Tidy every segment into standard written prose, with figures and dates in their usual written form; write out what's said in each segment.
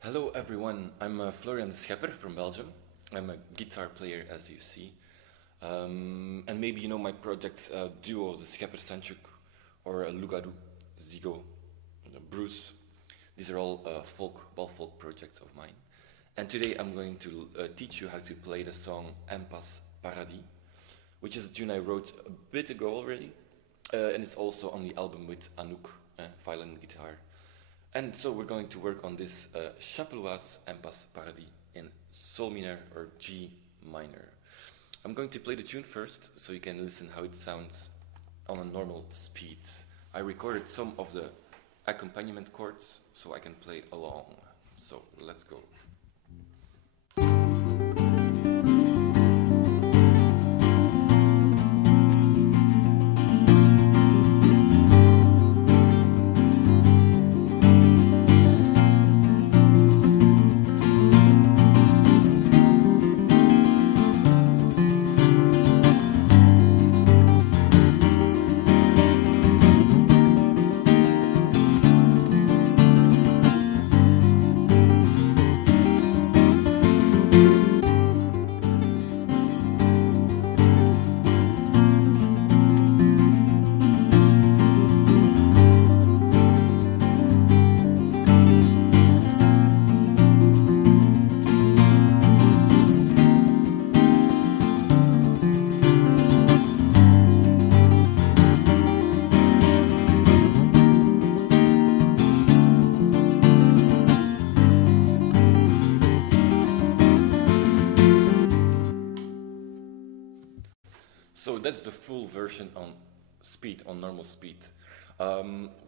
Hello everyone, I'm Florian De Schepper from Belgium. I'm a guitar player, as you see. And maybe you know my projects duo, the Schepper Stück, or Lugaru, Zigo, Bruce. These are all ball folk projects of mine. And today I'm going to teach you how to play the song Impasse Paradis, which is a tune I wrote a bit ago already. And it's also on the album with Anouk, violin guitar. And so we're going to work on this Chapelloise Impasse Paradis in Sol minor or G minor. I'm going to play the tune first so you can listen how it sounds on a normal speed. I recorded some of the accompaniment chords so I can play along. So let's go. So that's the full version on speed, on normal speed.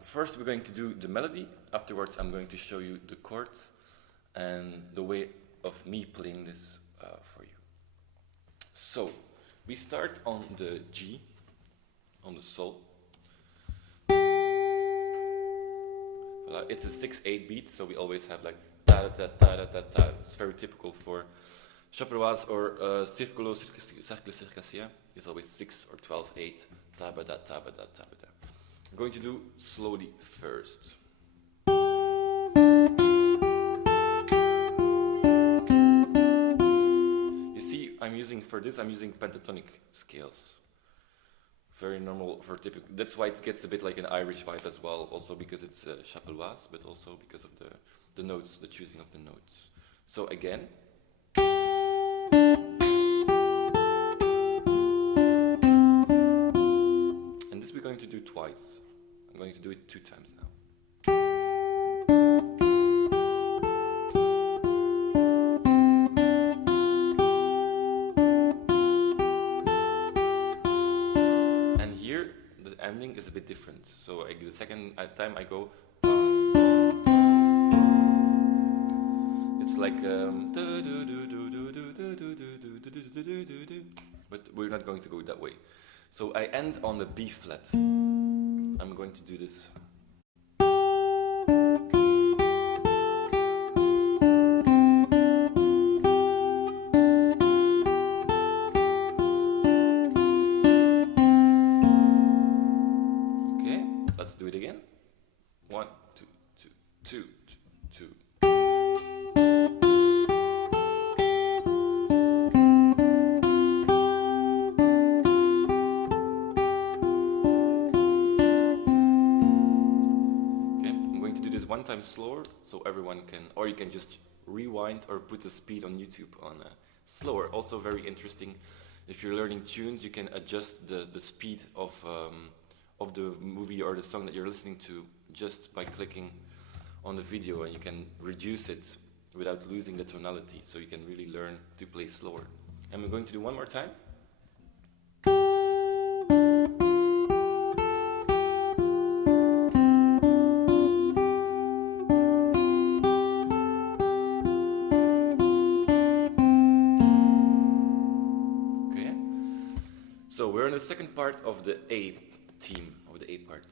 First we're going to do the melody, afterwards I'm going to show you the chords and the way of me playing this for you. So we start on the G, on the Sol. Voilà, it's a 6/8 beat, so we always have like da da da da da da. It's very typical for Chapelloise or circolo cercle circassien. It's always 6 or 12/8. Tabada tabada tabada. I'm going to do slowly first. You see, I'm using pentatonic scales. Very normal for typical. That's why it gets a bit like an Irish vibe as well. Also because it's Chapelloise, but also because of the notes, the choosing of the notes. So again. And this we're going to do twice. I'm going to do it 2 times now. And here the ending is a bit different. So the second time I go, it's like but we're not going to go that way. So I end on the B flat. I'm going to do this. Okay, let's do it again. 1, 2, 2, 2, 2. One time slower, so everyone can, or you can just rewind or put the speed on YouTube on slower. Also very interesting. If you're learning tunes, you can adjust the speed of the movie or the song that you're listening to just by clicking on the video, and you can reduce it without losing the tonality. So you can really learn to play slower. And we're going to do one more time. So we're in the second part of the A theme, of the A part.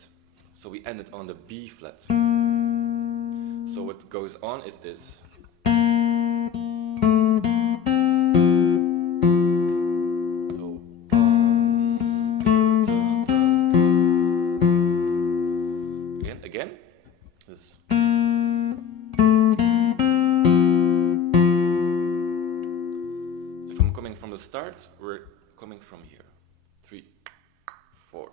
So we ended on the B flat. So what goes on is this. So again. This. start, we're coming from here. 3, 4.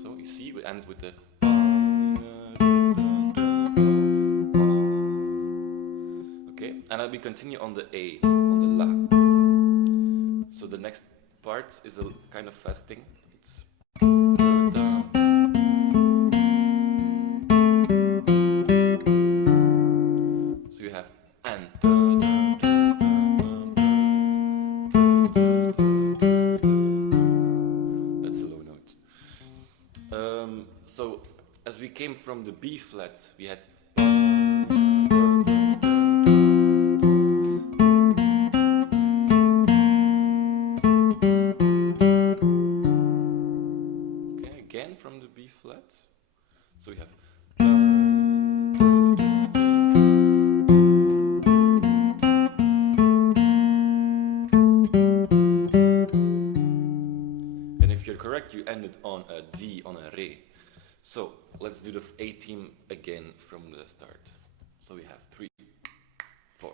So you see, we end with the. Okay, and then we continue on the A, on the La. So the next part is a kind of fast thing. It's so you have and that's a low note. So as we came from the B flat, we had. From the B flat, so we have, and if you're correct, you ended on a D, on a Re. So let's do the A theme again from the start. So we have 3, 4.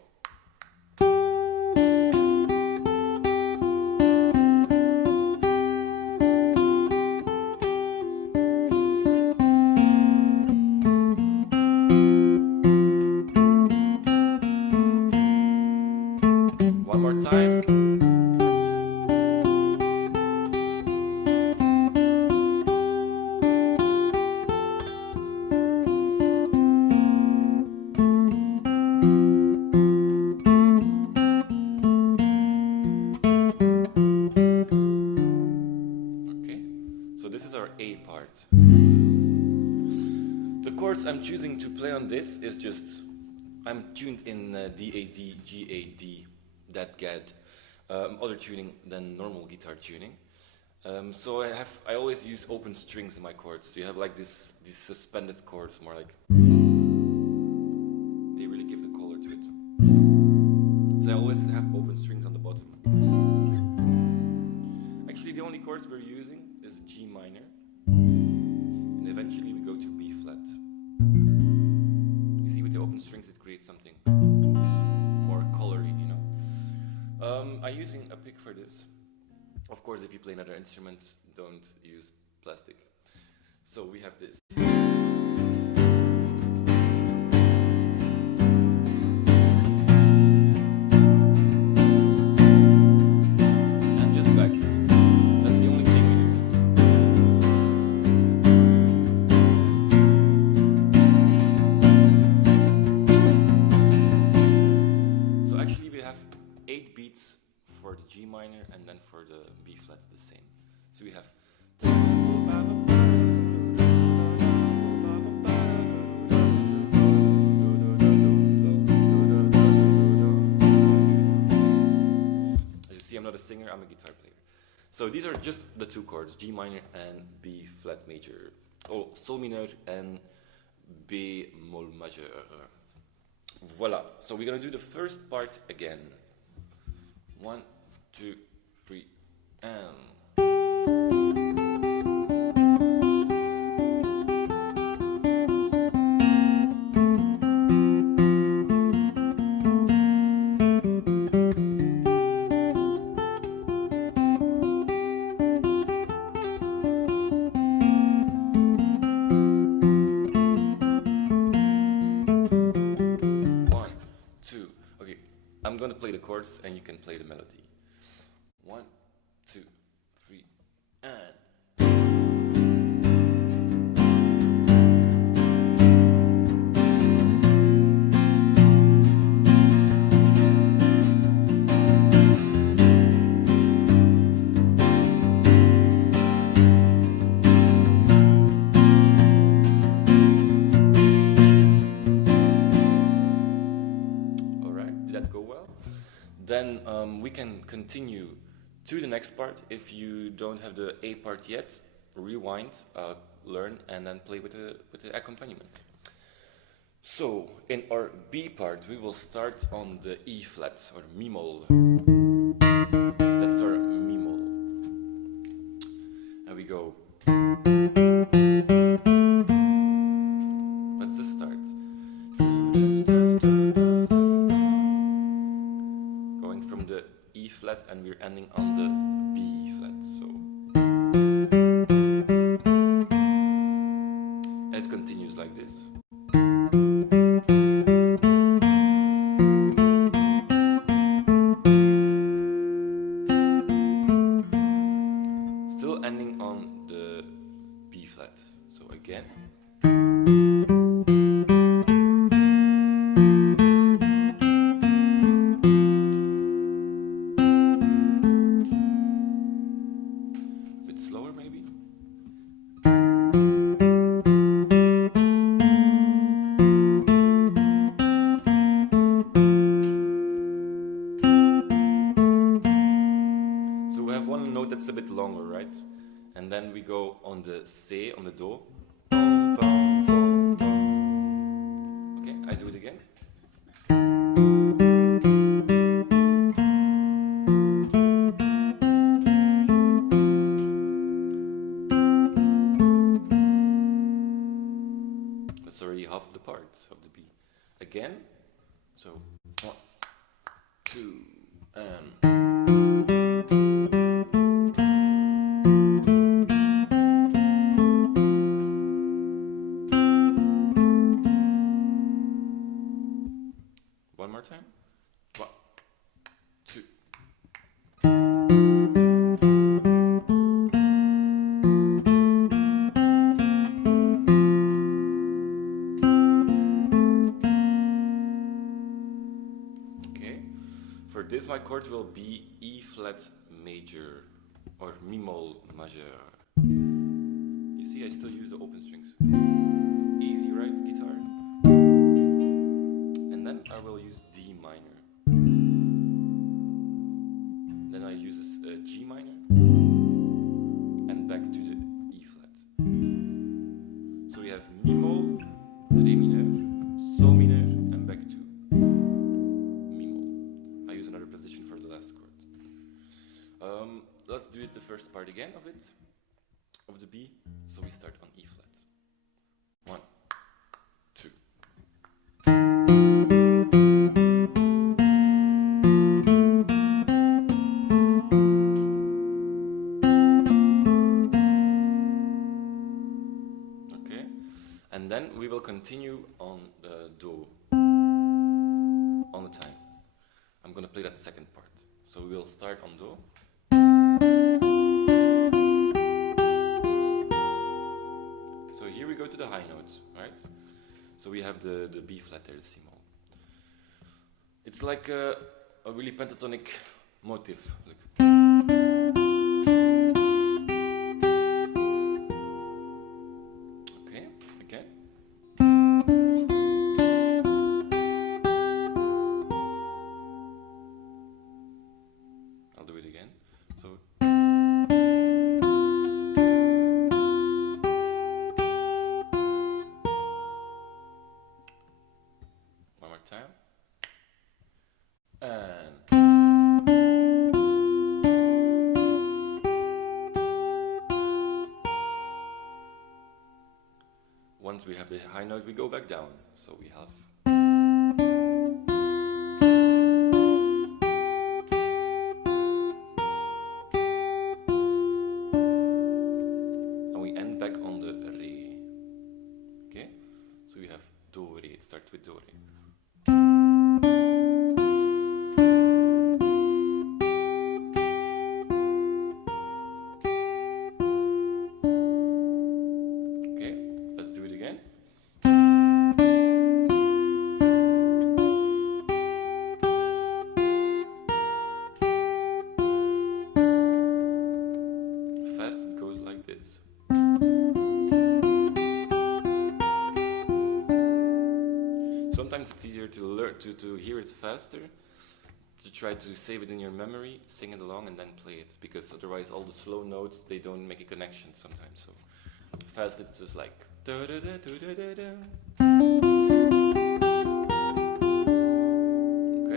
One more time. Okay, so this is our A part. The chords I'm choosing to play on this is just, I'm tuned in D-A-D, G-A-D, that GAD, other tuning than normal guitar tuning. So I always use open strings in my chords. So you have like these suspended chords, more like, they really give the color to it. So I always have open strings on the bottom. Actually, the only chords we're using is G minor, and eventually we go to B flat. You see, with the open strings, it creates something more colory, you know. I'm using a pick for this. Of course, if you play another instrument, don't use plastic. So we have this. And just back. That's the only thing we do. So actually we have 8 beats for the G minor, and then for the B flat the same. So we have. As you see, I'm not a singer, I'm a guitar player. So these are just the 2 chords, G minor and B flat major. Oh, Sol minor and B Moll majeur. Voila. So we're gonna do the first part again. 1, 2, 3, and. I'm going to play the chords and you can play the melody. 1, 2, 3, and. Then we can continue to the next part. If you don't have the A part yet, rewind, learn, and then play with the accompaniment. So in our B part, we will start on the E flat, or mi moll. That's our mi we go. Let's just start. Going from the E flat and we're ending on the B flat. So, and it continues like this. Still ending on the B flat. So again. Slower maybe. So we have one note that's a bit longer, right? And then we go on the C, on the Do. Okay, I do it again. Already half of the parts of the B. Again, so 1, 2, and one more time. 1, 2. For this, my chord will be E flat major or Mi Moll major. You see, I still use the open strings. Easy, right, guitar? And then I will use D minor. Then I use this G minor and back to the E flat. So we have Mi Moll, Ré mineur, Sol mineur, and back to position for the last chord. Let's do it the first part again of it, of the B. So we start on E flat. 1, 2. Okay, and then we will continue on the Do on the time. I'm going to play that second part. So we will start on Do. So here we go to the high notes, right? So we have the B flat there, the C moll. It's like a really pentatonic motif. Look. Okay, again. I'll do it again. So one more time. And once we have the high note, we go back down. So we have back on the Re. Okay? So we have Do, Re. It starts with Do, Re. Okay, let's do it again. Fast it goes like this. Sometimes it's easier to learn to hear it faster, to try to save it in your memory, sing it along, and then play it. Because otherwise, all the slow notes, they don't make a connection sometimes. So fast, it's just like. Okay,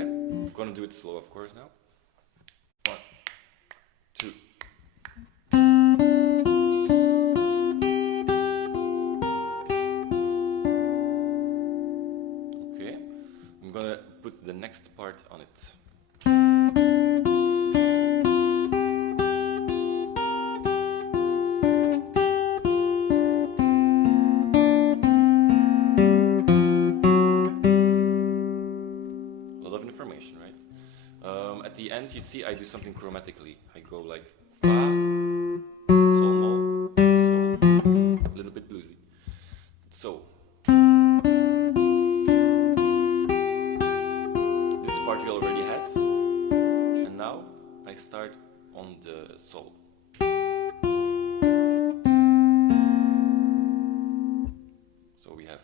I'm gonna do it slow, of course, now. 1, 2. gonna put the next part on it. A lot of information, right? At the end, you see I do something chromatically. I go like Fa, Sol, Moll, Sol, a little bit bluesy. So, this part we already had, and now I start on the Sol. So we have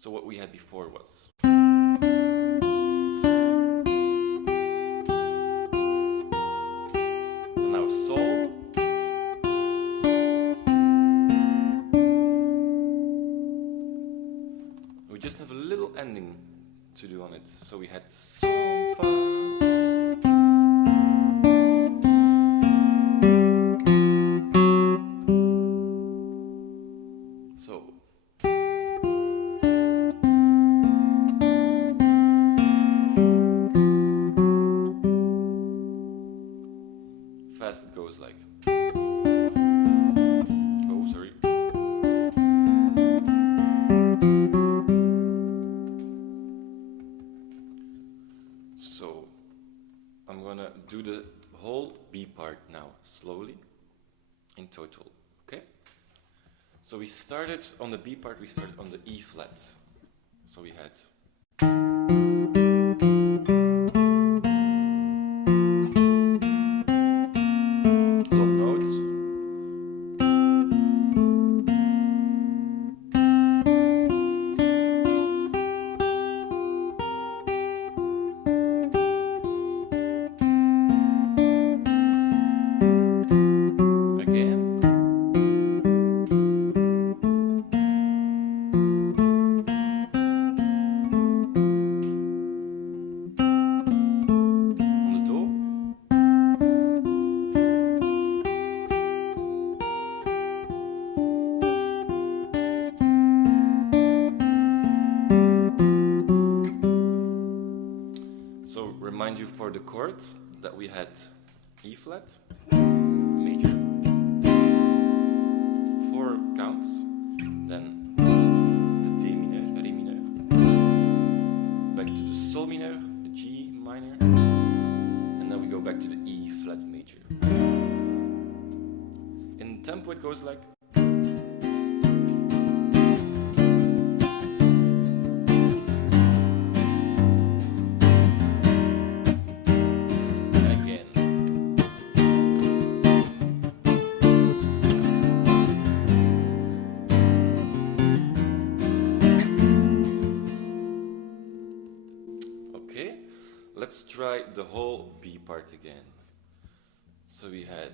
so what we had before was and now Sol, we just have a little ending to do on it. So we had Sol, Fa, so fast it goes like, oh sorry, so I'm gonna do the whole B part now slowly in total. Okay, so we started on the B part, we started on the E flat, so we had long notes, again, on the Do, so remind you for the chords that we had E flat, major, 4 counts, then the D minor, Re minor, back to the Sol minor, the G minor, and then we go back to the E flat major. In tempo it goes like again. Okay, let's try the whole B part again. So we had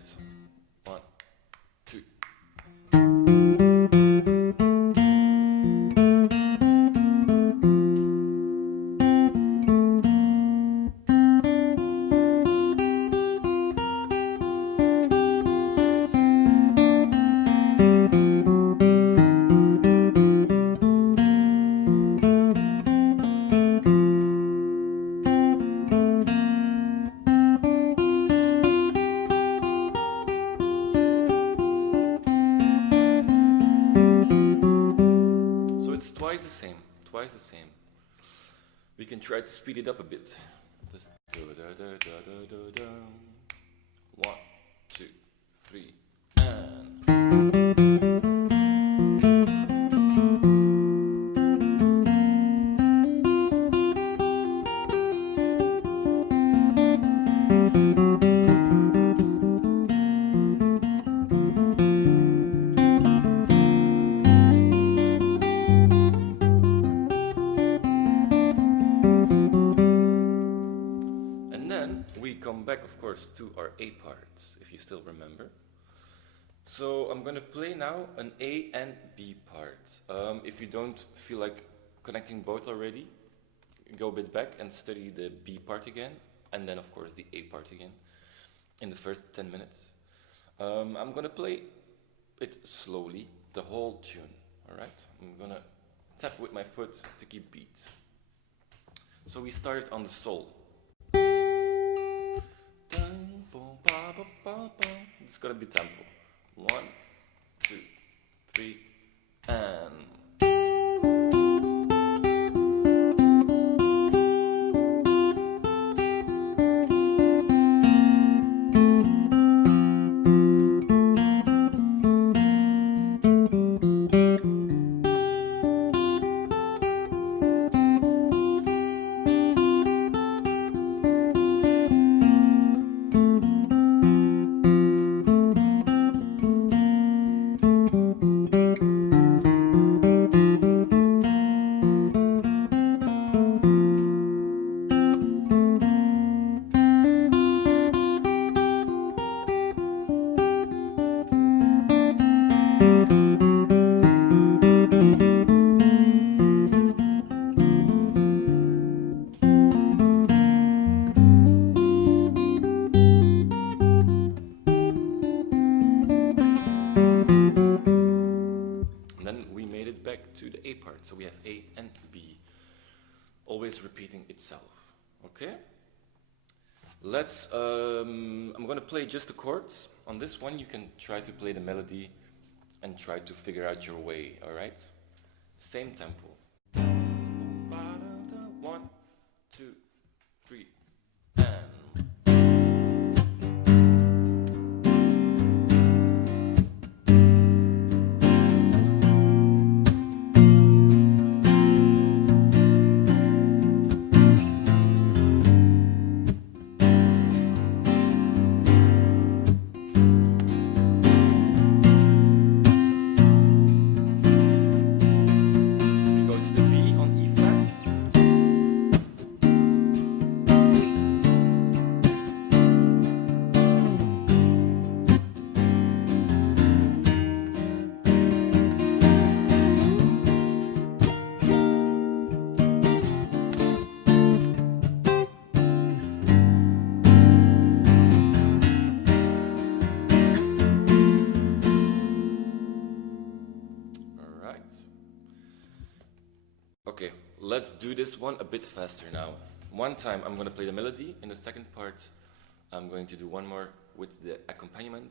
1, 2. So it's twice the same, twice the same. We can try to speed it up a bit. Just 1, 2, 3, and then we come back, of course, to our A parts, if you still remember. So I'm gonna play now an A and B part. If you don't feel like connecting both already, go a bit back and study the B part again. and then of course the A part again in the first 10 minutes. I'm gonna play it slowly, the whole tune, alright? I'm gonna tap with my foot to keep beat. So we started on the sol. It's gonna be tempo. 1, 2, 3, and... So we have A and B, always repeating itself, okay? I'm gonna play just the chords. On this one you can try to play the melody and try to figure out your way, alright? Same tempo. 1, 2, 3, and... Okay, let's do this one a bit faster now. One time I'm going to play the melody. In the second part, I'm going to do one more with the accompaniment.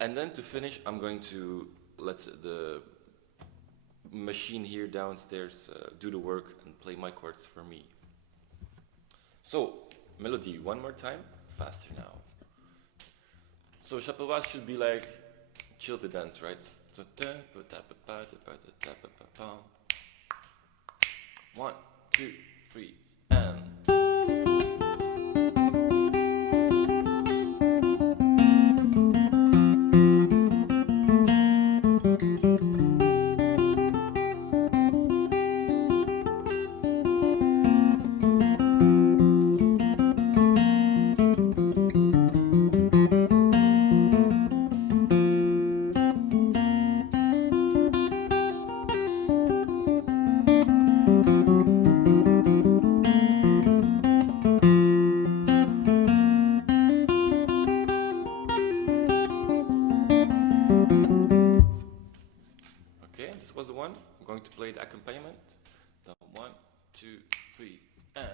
And then to finish, I'm going to let the machine here downstairs do the work and play my chords for me. So, melody one more time, faster now. So Chapelloise should be like chill to dance, right? So 1, 2, 3, and... was the one. I'm going to play the accompaniment. 1, 2, 3, and...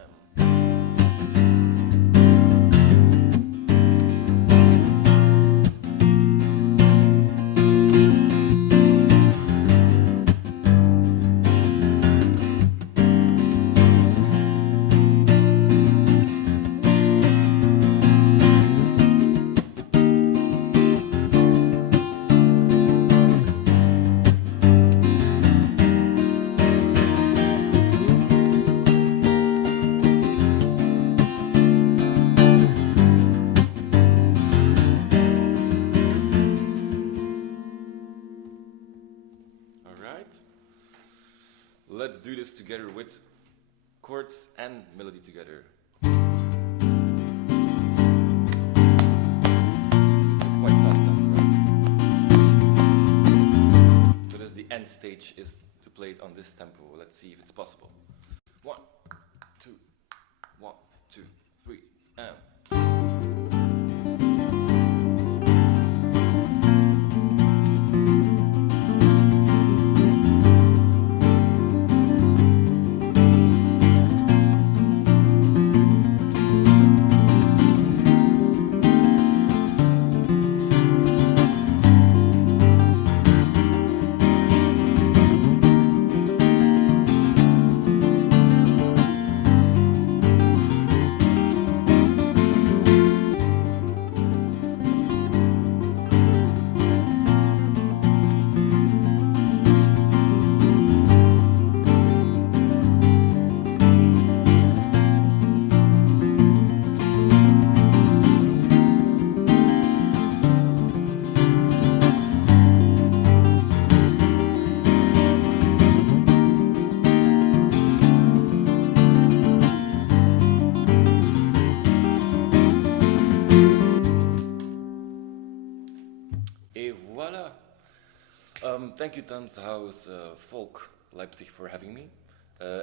Let's do this together with chords and melody together. It's quite fast tempo, right? So that's the end stage, is to play it on this tempo. Let's see if it's possible. 1, 2, 1, 2, 3, and... Voila! Thank you, Tanzhaus Folk Leipzig, for having me.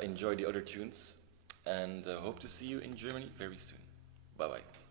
Enjoy the other tunes, and hope to see you in Germany very soon. Bye bye.